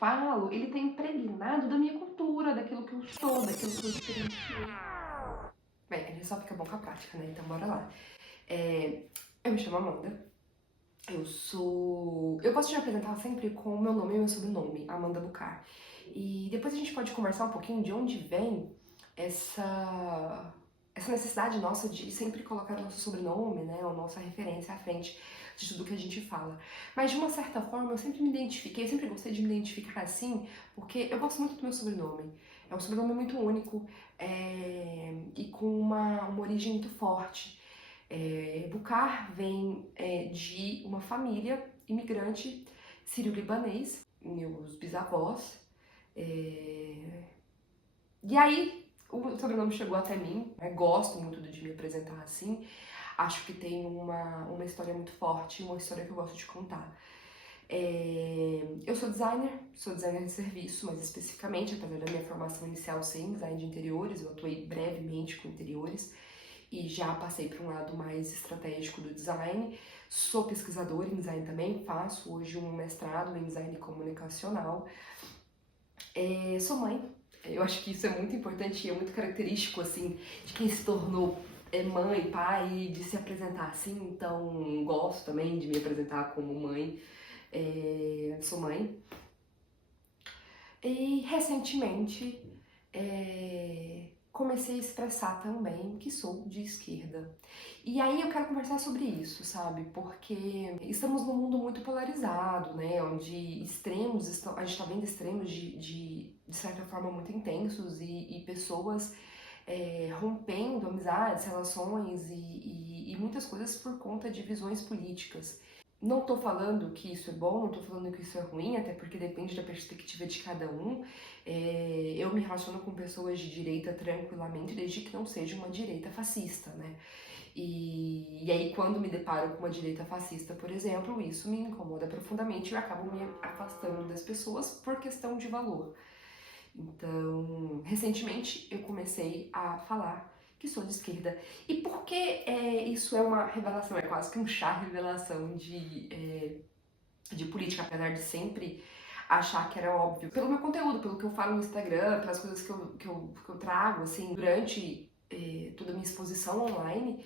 falo, ele tá impregnado da minha cultura, daquilo que eu sou, daquilo que eu experienciei. Bem, ele só fica bom com a prática, né? Então bora lá. Eu me chamo Amanda. Eu gosto de me apresentar sempre com o meu nome e meu sobrenome, Amanda Bucar. E depois a gente pode conversar um pouquinho de onde vem essa, essa necessidade nossa de sempre colocar o nosso sobrenome, né, a nossa referência à frente de tudo que a gente fala. Mas de uma certa forma eu sempre me identifiquei, eu sempre gostei de me identificar assim, porque eu gosto muito do meu sobrenome. É um sobrenome muito único e com uma origem muito forte. Bucar vem de uma família imigrante sírio-libanês, meus bisavós. E aí o sobrenome chegou até mim, né? Gosto muito de me apresentar assim. Acho que tem uma história muito forte, uma história que eu gosto de contar. Eu sou designer de serviço, mas especificamente, apesar da minha formação inicial ser em design de interiores, eu atuei brevemente com interiores e já passei para um lado mais estratégico do design. Sou pesquisadora em design também, faço hoje um mestrado em design comunicacional. Sou mãe, eu acho que isso é muito importante e é muito característico assim de quem se tornou mãe, pai, de se apresentar assim, então gosto também de me apresentar como mãe. Sou mãe. E recentemente comecei a expressar também que sou de esquerda. E aí eu quero conversar sobre isso, sabe? Porque estamos num mundo muito polarizado, né? Onde extremos estão. A gente está vendo extremos de certa forma muito intensos e pessoas rompendo amizades, relações e muitas coisas por conta de visões políticas. Não tô falando que isso é bom, não tô falando que isso é ruim, até porque depende da perspectiva de cada um. Eu me relaciono com pessoas de direita tranquilamente, desde que não seja uma direita fascista, né? E aí, quando me deparo com uma direita fascista, por exemplo, isso me incomoda profundamente e eu acabo me afastando das pessoas por questão de valor. Então, recentemente eu comecei a falar que sou de esquerda. E por que isso é uma revelação? É quase que um chá revelação de política, apesar de sempre achar que era óbvio. Pelo meu conteúdo, pelo que eu falo no Instagram, pelas coisas que eu trago, assim, durante toda a minha exposição online,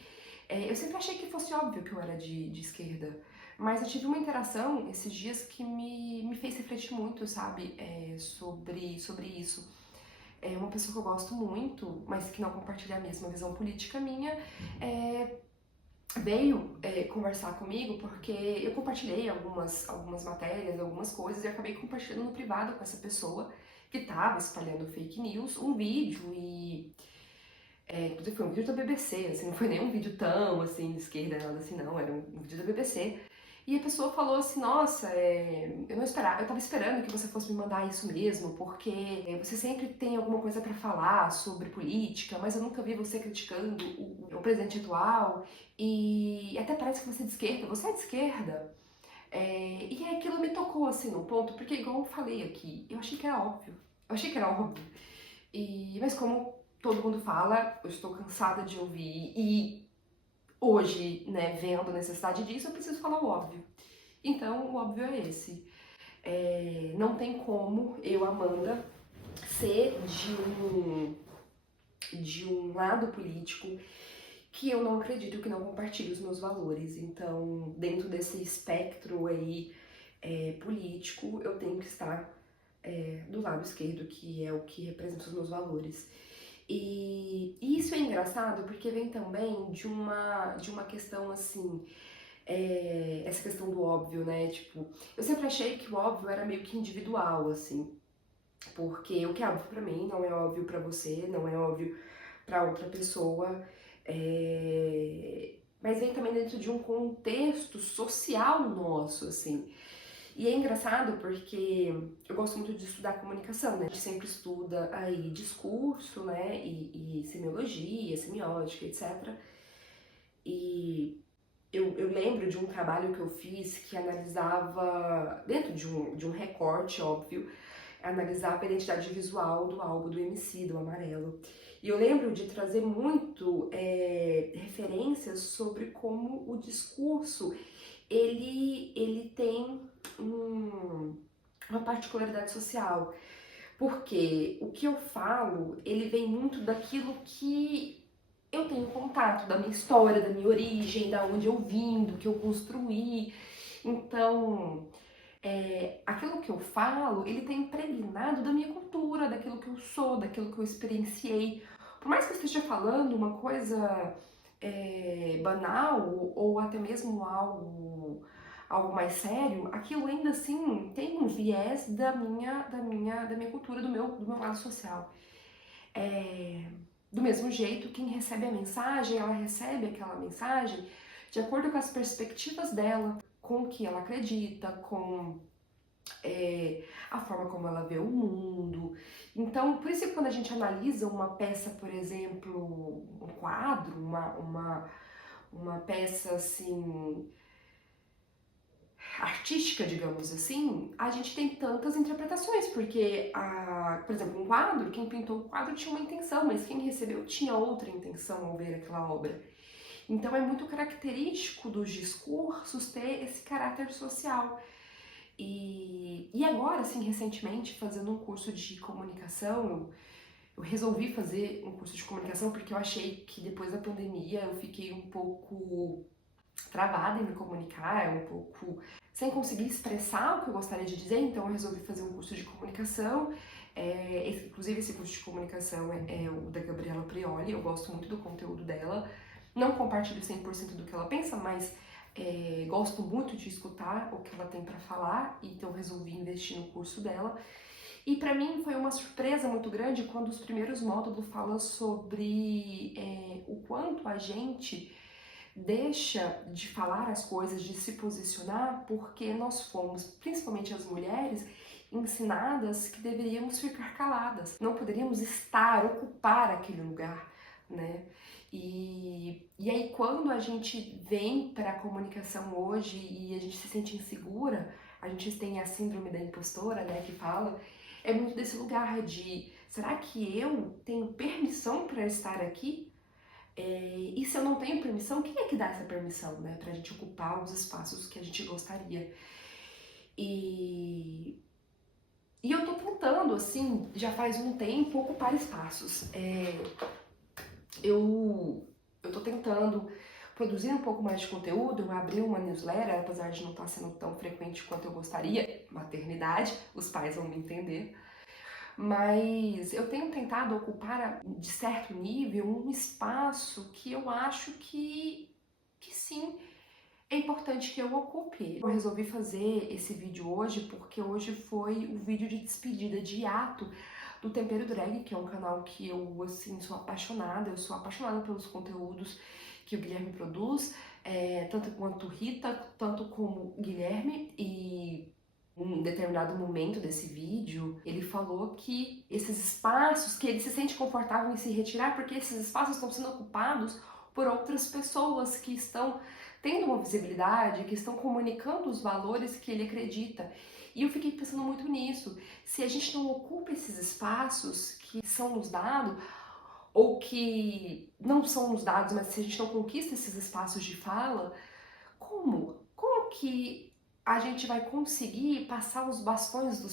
eu sempre achei que fosse óbvio que eu era de esquerda. Mas eu tive uma interação esses dias que me fez refletir muito, sabe, sobre isso. Uma pessoa que eu gosto muito, mas que não compartilha a mesma visão política minha, veio conversar comigo porque eu compartilhei algumas matérias, algumas coisas e acabei compartilhando no privado com essa pessoa que estava espalhando fake news, um vídeo inclusive foi um vídeo da BBC, assim, não foi nem um vídeo tão assim de esquerda, nada assim, não, era um vídeo da BBC. E a pessoa falou assim, nossa, eu não esperava, eu tava esperando que você fosse me mandar isso mesmo, porque você sempre tem alguma coisa pra falar sobre política, mas eu nunca vi você criticando o presidente atual, e até parece que você é de esquerda, você é de esquerda. E aí aquilo me tocou assim num ponto, porque igual eu falei aqui, eu achei que era óbvio. Eu achei que era óbvio. Mas como todo mundo fala, eu estou cansada de ouvir e hoje, né, vendo a necessidade disso, eu preciso falar o óbvio. Então, o óbvio é esse. Não tem como eu, Amanda, ser de um lado político que eu não acredito, que não compartilho os meus valores. Então, dentro desse espectro aí político, eu tenho que estar do lado esquerdo, que é o que representa os meus valores. E isso é engraçado porque vem também de uma questão assim, essa questão do óbvio, né? Tipo, eu sempre achei que o óbvio era meio que individual, assim, porque o que é óbvio pra mim não é óbvio pra você, não é óbvio pra outra pessoa, mas vem também dentro de um contexto social nosso, assim. E é engraçado porque eu gosto muito de estudar comunicação, né? A gente sempre estuda aí discurso, né? E semiologia, semiótica, etc. E eu lembro de um trabalho que eu fiz que analisava, dentro de um recorte, óbvio, analisava a identidade visual do álbum do MC, do Amarelo. E eu lembro de trazer muito referências sobre como o discurso ele tem uma particularidade social, porque o que eu falo, ele vem muito daquilo que eu tenho contato, da minha história, da minha origem, da onde eu vim, do que eu construí. Então, aquilo que eu falo, ele tá impregnado da minha cultura, daquilo que eu sou, daquilo que eu experienciei. Por mais que eu esteja falando uma coisa banal ou até mesmo algo mais sério, aquilo ainda assim tem um viés da minha cultura, do meu lado social. Do mesmo jeito, quem recebe a mensagem, ela recebe aquela mensagem de acordo com as perspectivas dela, com o que ela acredita, com a forma como ela vê o mundo. Então, por isso que quando a gente analisa uma peça, por exemplo, um quadro, uma peça assim artística, digamos assim, a gente tem tantas interpretações, porque, por exemplo, um quadro, quem pintou o quadro tinha uma intenção, mas quem recebeu tinha outra intenção ao ver aquela obra. Então é muito característico dos discursos ter esse caráter social. E agora, assim, recentemente, fazendo um curso de comunicação, eu resolvi fazer um curso de comunicação porque eu achei que depois da pandemia eu fiquei um pouco travada em me comunicar, um pouco sem conseguir expressar o que eu gostaria de dizer, então eu resolvi fazer um curso de comunicação. Inclusive, esse curso de comunicação é o da Gabriela Prioli, eu gosto muito do conteúdo dela. Não compartilho 100% do que ela pensa, mas gosto muito de escutar o que ela tem para falar, então resolvi investir no curso dela. E para mim foi uma surpresa muito grande quando os primeiros módulos falam sobre o quanto a gente deixa de falar as coisas, de se posicionar, porque nós fomos, principalmente as mulheres, ensinadas que deveríamos ficar caladas, não poderíamos estar, ocupar aquele lugar, né? E aí quando a gente vem para a comunicação hoje e a gente se sente insegura, a gente tem a síndrome da impostora, né, que fala, é muito desse lugar de, será que eu tenho permissão para estar aqui? E se eu não tenho permissão, quem é que dá essa permissão, né, pra gente ocupar os espaços que a gente gostaria? E, e eu tô tentando, assim, já faz um tempo, ocupar espaços. Eu tô tentando produzir um pouco mais de conteúdo, eu abri uma newsletter, apesar de não estar sendo tão frequente quanto eu gostaria, maternidade, os pais vão me entender. Mas eu tenho tentado ocupar, de certo nível, um espaço que eu acho que sim, é importante que eu ocupe. Eu resolvi fazer esse vídeo hoje porque hoje foi o vídeo de despedida, de hiato do Tempero Drag, que é um canal que eu, assim, sou apaixonada. Eu sou apaixonada pelos conteúdos que o Guilherme produz, tanto quanto Rita, tanto como Guilherme. E em um determinado momento desse vídeo, ele falou que esses espaços, que ele se sente confortável em se retirar, porque esses espaços estão sendo ocupados por outras pessoas que estão tendo uma visibilidade, que estão comunicando os valores que ele acredita. E eu fiquei pensando muito nisso. Se a gente não ocupa esses espaços que são nos dados, ou que não são nos dados, mas se a gente não conquista esses espaços de fala, como? Como que a gente vai conseguir passar os bastões do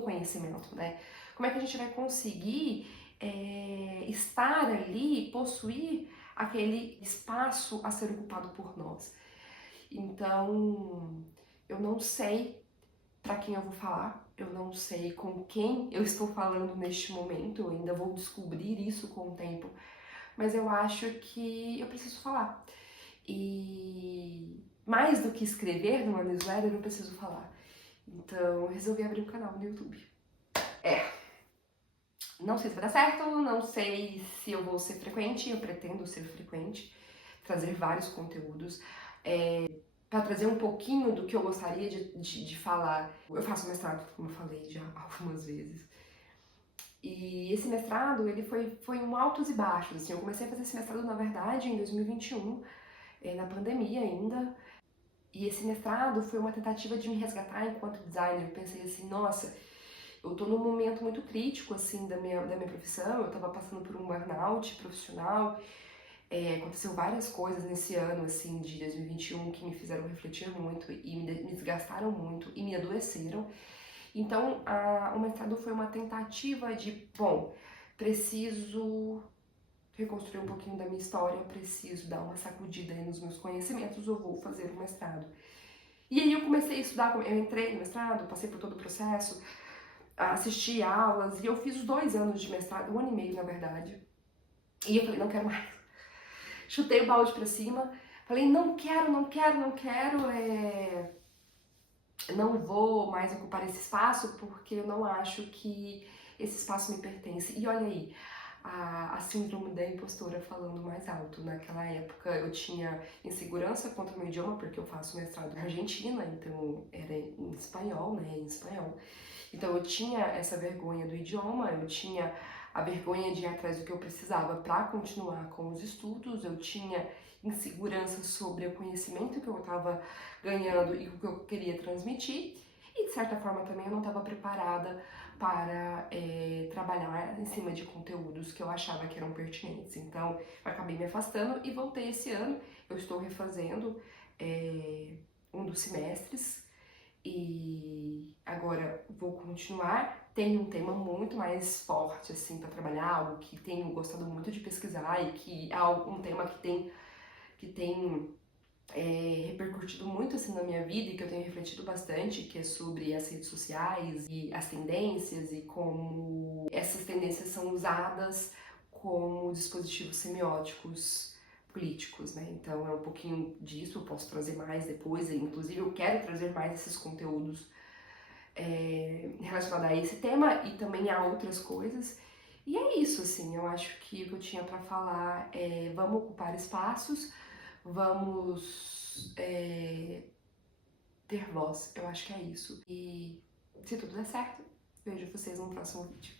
conhecimento, né? Como é que a gente vai conseguir estar ali, possuir aquele espaço a ser ocupado por nós? Então, eu não sei para quem eu vou falar, eu não sei com quem eu estou falando neste momento, eu ainda vou descobrir isso com o tempo, mas eu acho que eu preciso falar. E mais do que escrever numa newsletter, eu preciso falar. Então, eu resolvi abrir um canal no YouTube. Não sei se vai dar certo, não sei se eu vou ser frequente, eu pretendo ser frequente, trazer vários conteúdos, para trazer um pouquinho do que eu gostaria de falar. Eu faço mestrado, como eu falei já algumas vezes. E esse mestrado, ele foi um altos e baixos, assim. Eu comecei a fazer esse mestrado, na verdade, em 2021, na pandemia ainda. E esse mestrado foi uma tentativa de me resgatar enquanto designer. Eu pensei assim, nossa, eu tô num momento muito crítico, assim, da minha profissão. Eu tava passando por um burnout profissional. Aconteceu várias coisas nesse ano, assim, de 2021 que me fizeram refletir muito e me desgastaram muito e me adoeceram. Então, o mestrado foi uma tentativa de, bom, preciso reconstruir um pouquinho da minha história, preciso dar uma sacudida aí nos meus conhecimentos, eu vou fazer um mestrado. E aí eu comecei a estudar, eu entrei no mestrado, passei por todo o processo, assisti aulas, e eu fiz os 2 anos de mestrado, 1 ano e meio na verdade. E eu falei, não quero mais. Chutei o balde pra cima, falei, não quero, não vou mais ocupar esse espaço porque eu não acho que esse espaço me pertence. E olha aí, a síndrome da impostora falando mais alto. Naquela época eu tinha insegurança quanto ao meu idioma, porque eu faço mestrado na Argentina, então era em espanhol, né, em espanhol. Então eu tinha essa vergonha do idioma, eu tinha a vergonha de ir atrás do que eu precisava para continuar com os estudos, eu tinha insegurança sobre o conhecimento que eu estava ganhando e o que eu queria transmitir, e de certa forma também eu não estava preparada para trabalhar em cima de conteúdos que eu achava que eram pertinentes. Então eu acabei me afastando e voltei esse ano. Eu estou refazendo um dos semestres e agora vou continuar. Tenho um tema muito mais forte assim para trabalhar, algo que tenho gostado muito de pesquisar e que é um tema que tem repercutido muito assim na minha vida e que eu tenho refletido bastante, que é sobre as redes sociais e as tendências e como essas tendências são usadas como dispositivos semióticos políticos, né? Então é um pouquinho disso, eu posso trazer mais depois, e, inclusive eu quero trazer mais esses conteúdos relacionados a esse tema e também a outras coisas. E é isso, assim, eu acho que o que eu tinha para falar é vamos ocupar espaços, vamos ter voz, eu acho que é isso. E se tudo der certo, vejo vocês no próximo vídeo.